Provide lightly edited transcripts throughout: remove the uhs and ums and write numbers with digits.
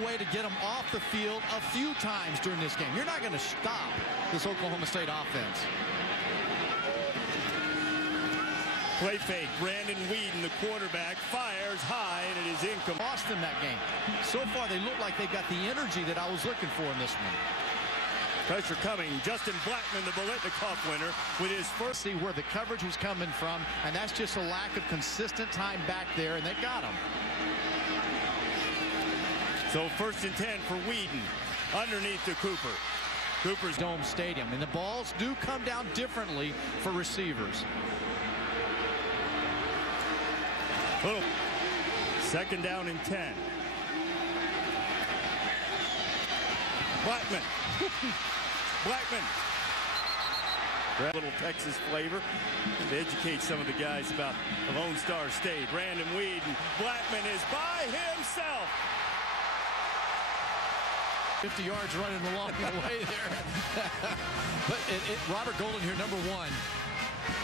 a way to get them off the field a few times during this game. You're not going to stop this Oklahoma State offense. Play fake. Brandon Weeden, the quarterback, fires high, and it is incomplete. Lost in that game. So far, they look like they've got the energy that I was looking for in this one. Pressure coming. Justin Blackman, the Bolitnikoff winner, with his first. See where the coverage was coming from, and that's just a lack of consistent time back there, and they got him. So 1st and 10 for Weeden, underneath to Cooper. Cooper's Dome Stadium, and the balls do come down differently for receivers. Little 2nd down and 10. Blackman. Blackman. A little Texas flavor to educate some of the guys about the Lone Star State. Brandon Weeden. Blackman is by himself. 50 yards running along the way there. But Robert Golden here, number 1.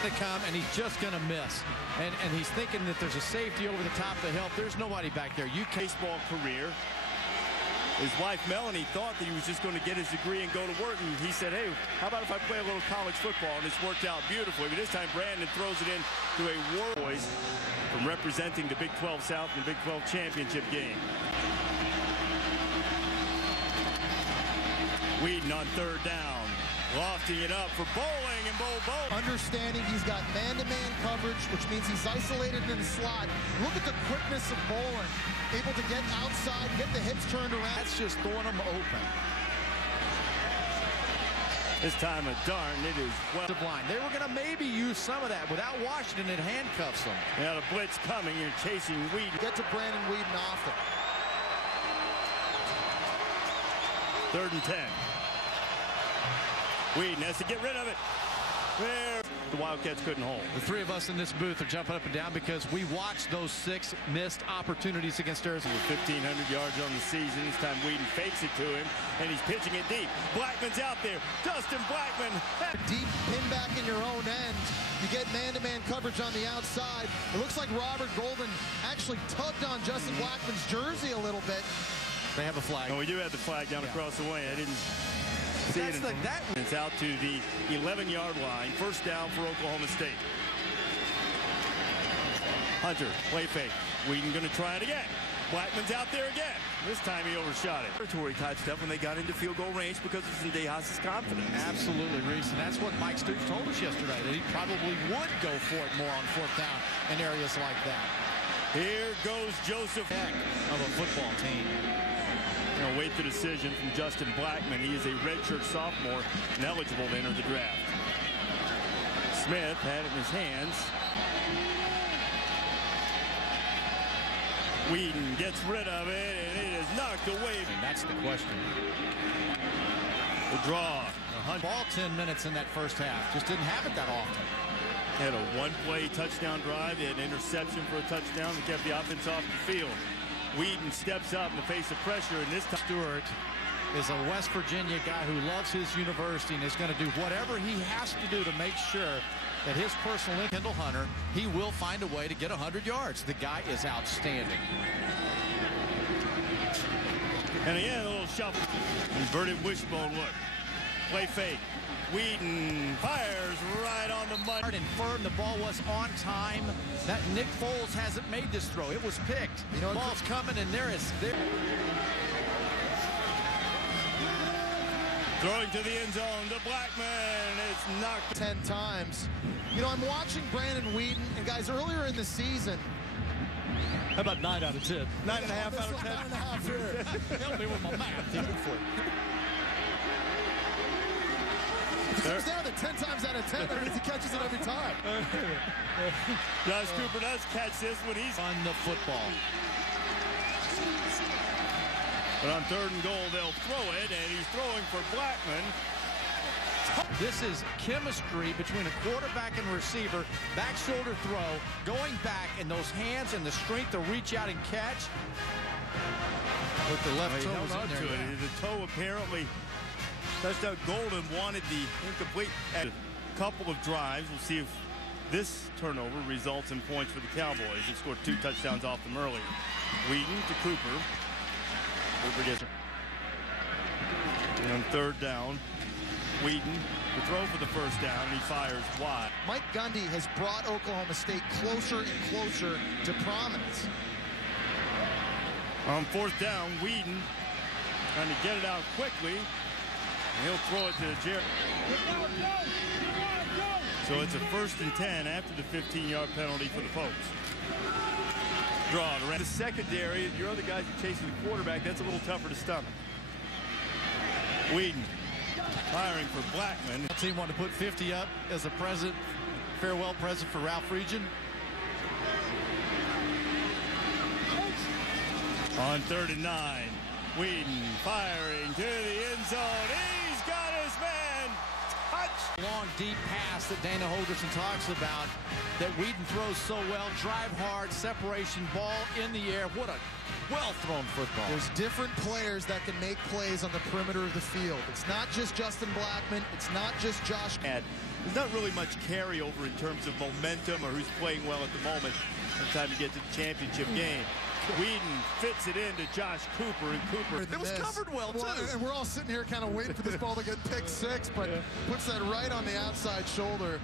To come, and he's just going to miss. And he's thinking that there's a safety over the top to help. There's nobody back there. You can't. Baseball career. His wife, Melanie, thought that he was just going to get his degree and go to work. And he said, hey, how about if I play a little college football? And it's worked out beautifully. But this time, Brandon throws it in to a World Boys from representing the Big 12 South in the Big 12 championship game. Weeden on 3rd down. Lofting it up for Bowling, and Bo. Understanding he's got man-to-man coverage, which means he's isolated in the slot. Look at the quickness of Bowling. Able to get outside, get the hips turned around. That's just throwing them open. This time a darn, it is well. The blind. They were going to maybe use some of that without Washington. It handcuffs them. Now the blitz coming. You're chasing Weeden. Get to Brandon Weeden often. 3rd and 10. Weeden has to get rid of it. There. The Wildcats couldn't hold. The 3 of us in this booth are jumping up and down because we watched those 6 missed opportunities against Arizona. With 1,500 yards on the season. This time Weeden fakes it to him, and he's pitching it deep. Blackman's out there. Dustin Blackman. Deep pin back in your own end. You get man-to-man coverage on the outside. It looks like Robert Golden actually tugged on Justin Blackman's jersey a little bit. They have a flag. Oh, we do have the flag down across the way. I didn't see it. It's out to the 11-yard line. 1st down for Oklahoma State. Hunter, play fake. Weeden going to try it again. Blackman's out there again. This time he overshot it. Territory type stuff when they got into field goal range because of Zendejas' confidence. Absolutely, Reese. And that's what Mike Stoops told us yesterday, that he probably would go for it more on 4th down in areas like that. Here goes Joseph. Heck of a football team. Wait the decision from Justin Blackman. He is a redshirt sophomore and eligible to enter the draft. Smith had it in his hands. Weeden gets rid of it, and it is knocked away. And that's the question. The draw. Ball 10 minutes in that 1st half. Just didn't have it that often. Had a 1-play touchdown drive. They had an interception for a touchdown that kept the offense off the field. Weeden steps up in the face of pressure, and this time Stewart is a West Virginia guy who loves his university and is going to do whatever he has to do to make sure that his personal Kendall Hunter, he will find a way to get 100 yards. The guy is outstanding. And again, a little shuffle. Inverted wishbone look. Play fake. Weeden fires right on the money. And firm, the ball was on time. That Nick Foles hasn't made this throw. It was picked. You know, the ball's coming, and there. Throwing to the end zone to Blackman. It's knocked 10 times. You know, I'm watching Brandon Weeden, and guys, earlier in the season. How about 9 out of 10? 9.5 out of 10. 9.5 here. Help me with my math. He comes down to 10 times out of 10. That means he catches it every time. Josh Cooper does catch this when he's on the football. But on 3rd and goal, they'll throw it, and he's throwing for Blackman. This is chemistry between a quarterback and receiver. Back shoulder throw, going back, and those hands and the strength to reach out and catch. With the left toe was in there. The toe apparently. Touchdown. Golden wanted the incomplete. At a couple of drives. We'll see if this turnover results in points for the Cowboys. They scored 2 touchdowns off them earlier. Weeden to Cooper. And on third down, Weeden to throw for the first down, and he fires wide. Mike Gundy has brought Oklahoma State closer and closer to prominence. On fourth down, Weeden trying to get it out quickly. And he'll throw it to Jerry. So it's a 1st and 10 after the 15-yard penalty for the Pokes. Draw to the secondary. Your other guys are chasing the quarterback. That's a little tougher to stomach. Weeden firing for Blackman. The team wanted to put 50 up as a present, farewell present for Ralph Region. On 3rd and 9, Weeden firing to the end zone. He's got his man. Touch. Long, deep pass that Dana Holgerson talks about that Weeden throws so well. Drive hard, separation, ball in the air. What a well-thrown football. There's different players that can make plays on the perimeter of the field. It's not just Justin Blackman. It's not just Josh. There's not really much carryover in terms of momentum or who's playing well at the moment. Sometime to get to the championship game. Weeden fits it into Josh Cooper, and Cooper. It was covered well, too. And we're all sitting here kind of waiting for this ball to get pick six, but puts that right on the outside shoulder